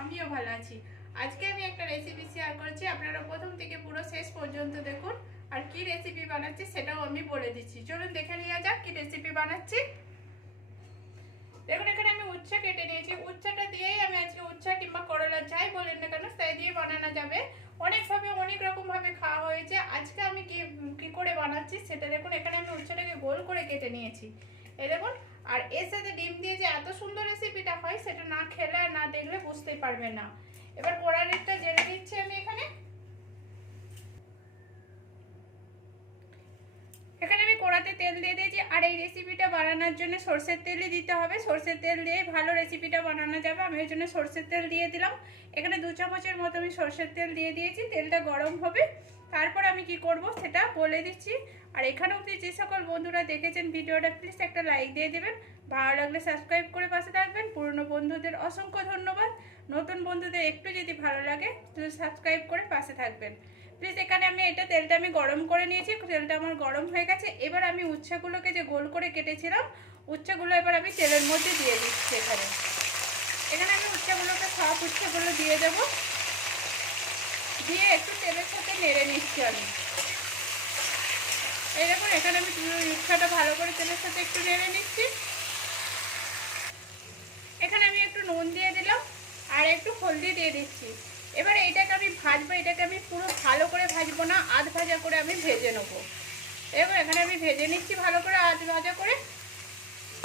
আমিও ভালো আছি। আজকে আমি একটা রেসিপি শেয়ার করছি, আপনারা প্রথম থেকে পুরো শেষ পর্যন্ত দেখুন, আর কি রেসিপি বানাচ্ছি সেটাও আমি বলে দিচ্ছি। চলুন দেখে নেওয়া যাক কি রেসিপি বানাচ্ছি। দেখুন, এখানে আমি উচ্ছে কেটে নিয়েছি। উচ্ছেটা দিয়েই আমি আজকে উচ্ছা কিংবা করলা যাই বলেন না কেন তাই দিয়ে বানানো যাবে। অনেকভাবে, অনেক রকমভাবে খাওয়া হয়েছে। আজকে আমি কি কি করে বানাচ্ছি সেটা দেখুন, এখানে আমি উচ্ছেটাকে গোল করে কেটে নিয়েছি। এই দেখুন, আর এর সাথে ডিম দিয়ে যে এত সুন্দর রেসিপিটা হয়, সেটা না খেলে আর না দেখলে বুঝতেই পারবে না। এবার কোড়ারিটা জেনে নিচ্ছি আমি এখানে। এখানে আমি কড়াতে তেল দিয়ে দিয়েছি, আর এই রেসিপিটা বানানোর জন্য সর্ষের তেলই দিতে হবে। সর্ষের তেল দিয়ে ভালো রেসিপিটা বানানো যাবে। আমি এর জন্য সর্ষের তেল দিয়ে দিলাম। এখানে দু চামচের মতো আমি সর্ষের তেল দিয়ে দিয়েছি। তেলটা গরম হবে। তারপর আমি কি করব সেটা বলে দিচ্ছি। আর এখানে অবধি যে সকল বন্ধুরা দেখেছেন ভিডিওটা প্লিজ একটা লাইক দিয়ে দেবেন। ভালো লাগলে সাবস্ক্রাইব করে পাশে থাকবেন। পুরনো বন্ধুদের অসংখ্য ধন্যবাদ। নতুন বন্ধুদের একটু যদি ভালো লাগে সাবস্ক্রাইব করে পাশে থাকবেন। প্লিজ এখানে আমি এটা তেলটা আমি গরম করে নিয়েছি। তেলটা আমার গরম হয়ে গেছে। এবার আমি উচ্ছেগুলোকে যে গোল করে কেটেছিলাম, উচ্ছেগুলো এবার আমি তেলের মধ্যে দিয়ে দিচ্ছি এখানে। এখানে আমি উচ্ছেগুলোকে সব উচ্ছেগুলো দিয়ে দেব। দিয়ে একটু তেলের সাথে নেড়ে নিচ্ছি আমি। দেখুন এখানে আমি উচ্ছাটা ভালো করে তেলের সাথে একটু নেড়ে নিচ্ছি। এখানে আমি একটু নুন দিয়ে দিলাম আর একটু হলদি দিয়ে দিচ্ছি। এবার এইটাকে আমি ভাজবো, এটাকে আমি পুরো ভালো করে ভাজবো না, আধ ভাজা করে আমি ভেজে নেব। এবার এখানে আমি ভেজে নিচ্ছি ভালো করে, আধ ভাজা করে।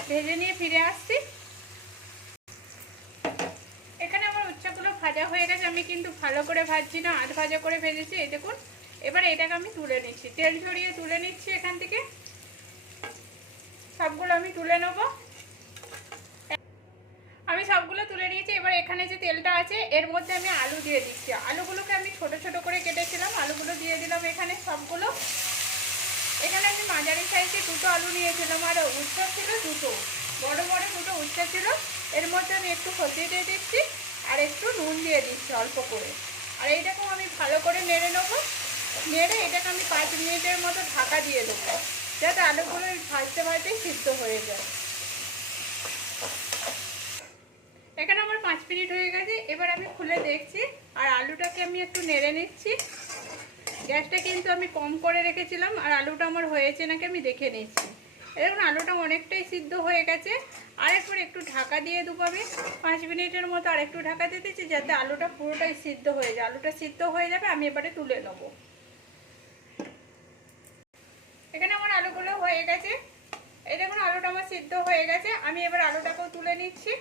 ভেজে নিয়ে ফিরে আসছি এখানে আমার উচ্চাগুলো ভাজা হয়ে গেছে, আমি কিন্তু ভালো করে ভাজছি না, আধ ভাজা করে ভেজেছি, এই দেখুন। এবার এটাকে আমি তুলে নিচ্ছি। তেল ঝরিয়ে তুলে নিচ্ছি এখান থেকে। সবগুলো আমি তুলে নেব। আমি সবগুলো তুলে নিয়েছি। এবার এখানে যে তেলটা আছে, এর মধ্যে আমি আলু দিয়ে দিচ্ছি। আলুগুলোকে আমি ছোট ছোট করে কেটেছিলাম, আলুগুলো দিয়ে দিলাম এখানে সবগুলো। এখানে আমি মাঝারি সাইজে দুটো আলু নিয়েছিলাম, আর উচ্চ ছিল দুটো। বড় বড় দুটো উচ্চ ছিল। এর মধ্যে আমি একটু হলদি দিয়ে দিচ্ছি। আর একটু নুন দিয়ে দিচ্ছি অল্প করে। আর এইটাকেও আমি ভালো করে নেড়ে নেব। নেড়ে এটাকে আমি পাঁচ মিনিটের মতো ঢাকা দিয়ে দেবো। যাতে আলুগুলো ভাজতে ভাজতেই সিদ্ধ হয়ে যায়। এখানে আমার পাঁচ মিনিট হয়ে গেছে। এবার আমি খুলে দেখছি। আর আলুটাকে আমি একটু নেড়ে নিচ্ছি। গ্যাসটা কিন্তু আমি কম করে রেখেছিলাম। আর আলুটা আমার হয়েছে নাকি আমি দেখে নিচ্ছি। এরকম আলুটা অনেকটাই সিদ্ধ হয়ে গেছে। আর একবার একটু ঢাকা দিয়ে আমি পাঁচ মিনিটের মতো আর একটু ঢাকা দিয়ে দিচ্ছি, যাতে আলুটা পুরোটাই সিদ্ধ হয়ে যায়। আলুটা সিদ্ধ হয়ে যাবে, আমি এবারে তুলে নেব। এখানে আমার আলুগুলো হয়ে গেছে। এই দেখুন, আলুটা আমার সিদ্ধ হয়ে গেছে। আমি এবার আলুটাকেও তুলে নিচ্ছি।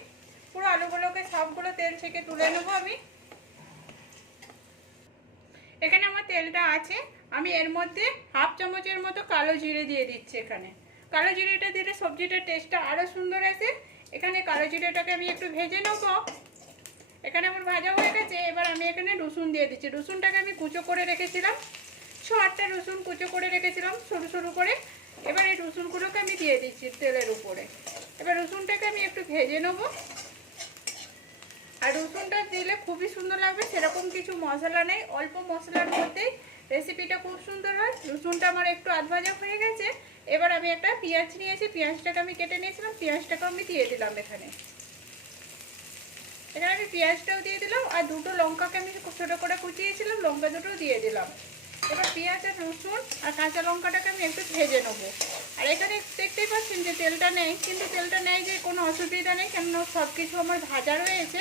পুরো আলুগুলোকে সবগুলো তেল থেকে তুলে নেব আমি। এখানে আমার তেলটা আছে। আমি এর মধ্যে হাফ চামচের মতো কালো জিরে দিয়ে দিচ্ছি এখানে। কালো জিরেটা দিলে সবজিটার টেস্টটা আরও সুন্দর আসে। এখানে কালো জিরেটাকে আমি একটু ভেজে নেব। এখানে আমার ভাজা হয়ে গেছে, এবার আমি এখানে রসুন দিয়ে দিচ্ছি। রসুনটাকে আমি কুচো করে রেখেছিলাম ছ আটটা রসুন কুচো করে রেখেছিলাম সরু সরু করে। এবার এই রসুনগুলোকে আমি দিয়ে দিচ্ছি তেলের উপরে। এবার রসুনটাকে আমি একটু ভেজে নেব। আর রসুনটা দিলে খুবই সুন্দর লাগবে, সেরকম কিছু মশলা নেই। অল্প মশলার মধ্যেই রেসিপিটা খুব সুন্দর হয়। রসুনটা আমার একটু আধ ভাজা হয়ে গেছে। এবার আমি একটা পেঁয়াজ নিয়েছি, পেঁয়াজটাকে আমি কেটে নিয়েছিলাম পেঁয়াজটাকে আমি দিয়ে দিলাম এখানে। এখানে আমি পেঁয়াজটাও দিয়ে দিলাম আর দুটো লঙ্কাকে আমি ছোটো করে কুচিয়েছিলাম, লঙ্কা দুটো দিয়ে দিলাম। এবার পেঁয়াজ আর রসুন আর কাঁচা লঙ্কাটাকে আমি একটু ভেজে নেব। আর এখানে দেখতেই পাচ্ছেন যে তেলটা নেই, কিন্তু তেলটা নেই যে কোনো অসুবিধা নেই, কেননা সব কিছু আমার ভাজা রয়েছে।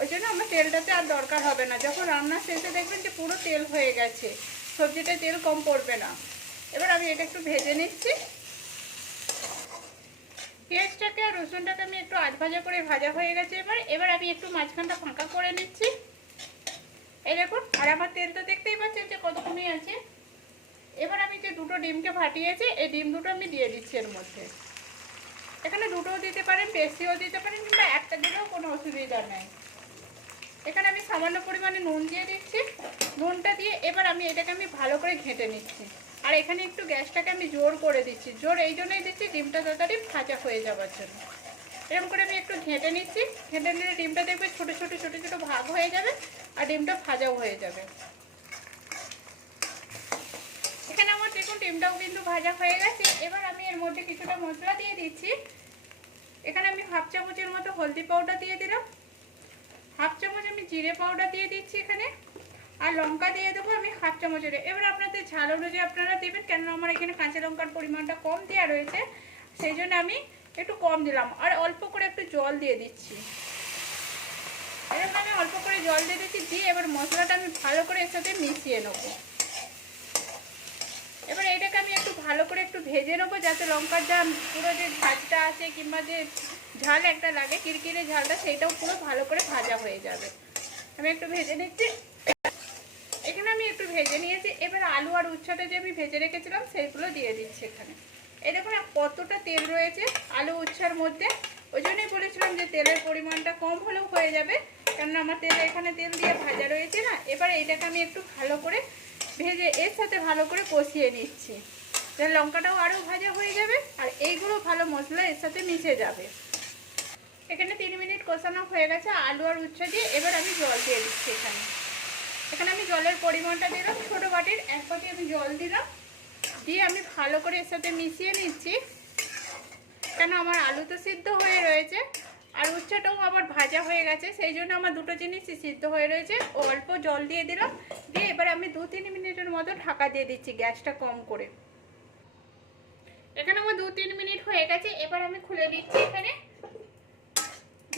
ওই জন্য আমার তেলটাতে আর দরকার হবে না। যখন রান্না শেষে দেখবেন যে পুরো তেল হয়ে গেছে সবজিটা তেল কম পড়বে না। এবার আমি এটা একটু ভেজে নিচ্ছি। পেঁয়াজটাকে আর রসুনটাকে আমি একটু আধ ভাজা করে ভাজা হয়ে গেছে এবার। এবার আমি একটু মাঝখানটা ফাঁকা করে নিচ্ছি। এই দেখুন, আর আমার তেলটা দেখতেই পাচ্ছেন যে কত কমে আছে। এবার আমি যে দুটো ডিমকে ফাটিয়েছি, এই ডিম দুটো আমি দিয়ে দিচ্ছি এর মধ্যে। এখানে দুটোও দিতে পারেন বেশিও দিতে পারেন, কিংবা একটা দিলেও কোনো অসুবিধা নেই। এখানে আমি সামান্য পরিমাণে নুন দিয়ে দিচ্ছি। নুনটা দিয়ে এবার আমি এটাকে আমি ভালো করে ঘেঁটে নিচ্ছি। আর এখানে একটু গ্যাসটাকে আমি জোর করে দিচ্ছি। জোর এই জন্যই দিচ্ছি ডিমটা তাড়াতাড়ি ভাজা হয়ে যাওয়ার জন্য। এরকম করে আমি একটু ঘেঁটে নিচ্ছি। ঘেঁটে নিলে ডিমটা দেখবে ছোটো ছোটো ছোটো ছোটো ভাগ হয়ে যাবে আর ডিমটা ভাজাও হয়ে যাবে। এখানে আমার দেখুন ডিমটাও কিন্তু ভাজা হয়ে গেছে। এবার আমি এর মধ্যে কিছুটা মশলা দিয়ে দিচ্ছি। এখানে আমি হাফ চামচের মতো হলদি পাউডার দিয়ে দিলাম। হাফ চামচ আমি জিরে পাউডার দিয়ে দিচ্ছি এখানে। আর লঙ্কা দিয়ে দেবো আমি হাফ চামচের এবার আপনাদের ঝাল অনুযায়ী আপনারা দেবেন, কেননা আমার এখানে কাঁচা লঙ্কার পরিমাণটা কম দেওয়া রয়েছে, সেই জন্য আমি একটু কম দিলাম। আর অল্প করে একটু জল দিয়ে দিচ্ছি। এরকম আমি অল্প করে জল দিয়ে দিচ্ছি, দিয়ে এবার মশলাটা আমি ভালো করে এর সাথে মিশিয়ে নেব। এবার এটাকে আমি একটু ভালো করে একটু ভেজে নেব, যাতে লঙ্কার যা পুরো যে ঝাঁজটা আছে কিংবা যে ঝাল একটা লাগে, কিরকিরে ঝালটা সেটাও পুরো ভালো করে ভাজা হয়ে যাবে। আমি একটু ভেজে নিচ্ছি। একটু ভেজে নিয়েছি। এবার আলু আর উচ্ছাটা যে আমি ভেজে রেখেছিলাম, সেইগুলো দিয়ে দিচ্ছি এখানে। এই দেখুন কতটা তেল রয়েছে আলু উচ্ছার মধ্যে। ওই জন্যই বলেছিলাম যে তেলের পরিমাণটা কম হলেও হয়ে যাবে, কেননা আমার তেল এখানে তেল দিয়ে ভাজা রয়েছে না। এবার এইটাকে আমি একটু ভালো করে ভেজে এর সাথে ভালো করে কষিয়ে নিচ্ছি। তাহলে লঙ্কাটাও আরও ভাজা হয়ে যাবে, আর এইগুলো ভালো মশলা এর সাথে মিশে যাবে। এখানে তিন মিনিট কষানো হয়ে গেছে আলু আর উচ্ছা দিয়ে। এবার আমি জল দিয়ে দিচ্ছি এখানে। এখানে আমি জলের পরিমাণটা দিলাম, ছোটো বাটির এক বাটি আমি জল দিলাম। দিয়ে আমি ভালো করে এর সাথে মিশিয়ে নিচ্ছি। কেন আমার আলু তো সিদ্ধ হয়ে রয়েছে, আর উচ্ছেটাও আবার ভাজা হয়ে গেছে, সেই জন্য আমার দুটো জিনিসই সিদ্ধ হয়ে রয়েছে। অল্প জল দিয়ে দিলাম, দিয়ে এবার আমি দু তিন মিনিটের মতো ঢাকা দিয়ে দিচ্ছি গ্যাসটা কম করে। এখানে আমার দু তিন মিনিট হয়ে গেছে, এবার আমি খুলে দিচ্ছি এখানে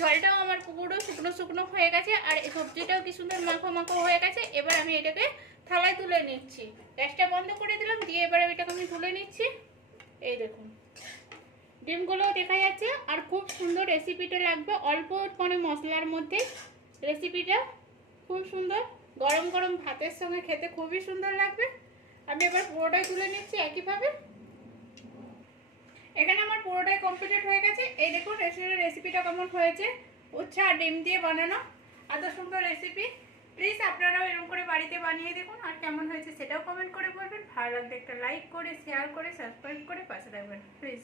জলটাও আমার পুকুরও শুকনো শুকনো হয়ে গেছে, আর এই সবজিটাও কি সুন্দর মাখো মাখো হয়ে গেছে। এবার আমি এটাকে থালায় তুলে নিচ্ছি। গ্যাসটা বন্ধ করে দিলাম, দিয়ে এবার এটাকে আমি তুলে নিচ্ছি। এই দেখুন, ডিমগুলোও দেখা যাচ্ছে, আর খুব সুন্দর রেসিপিটা লাগবে অল্প মানে মশলার মধ্যে। রেসিপিটা খুব সুন্দর, গরম গরম ভাতের সঙ্গে খেতে খুবই সুন্দর লাগবে। আমি এবার পুরোটাই তুলে নিচ্ছি একইভাবে। এখানে আমার পুরোটাই কমপ্লিট হয়ে গেছে। এই দেখুন রেসিপির রেসিপিটা কেমন হয়েছে? উচ্ছা আর ডিম দিয়ে বানানো। এত সুন্দর রেসিপি প্লিজ আপনারাও এরকম করে বাড়িতে বানিয়ে দেখুন, আর কেমন হয়েছে সেটাও কমেন্ট করে বলবেন। ভালো লাগলে একটা লাইক করে শেয়ার করে সাবস্ক্রাইব করে পাশে থাকবেন। প্লিজ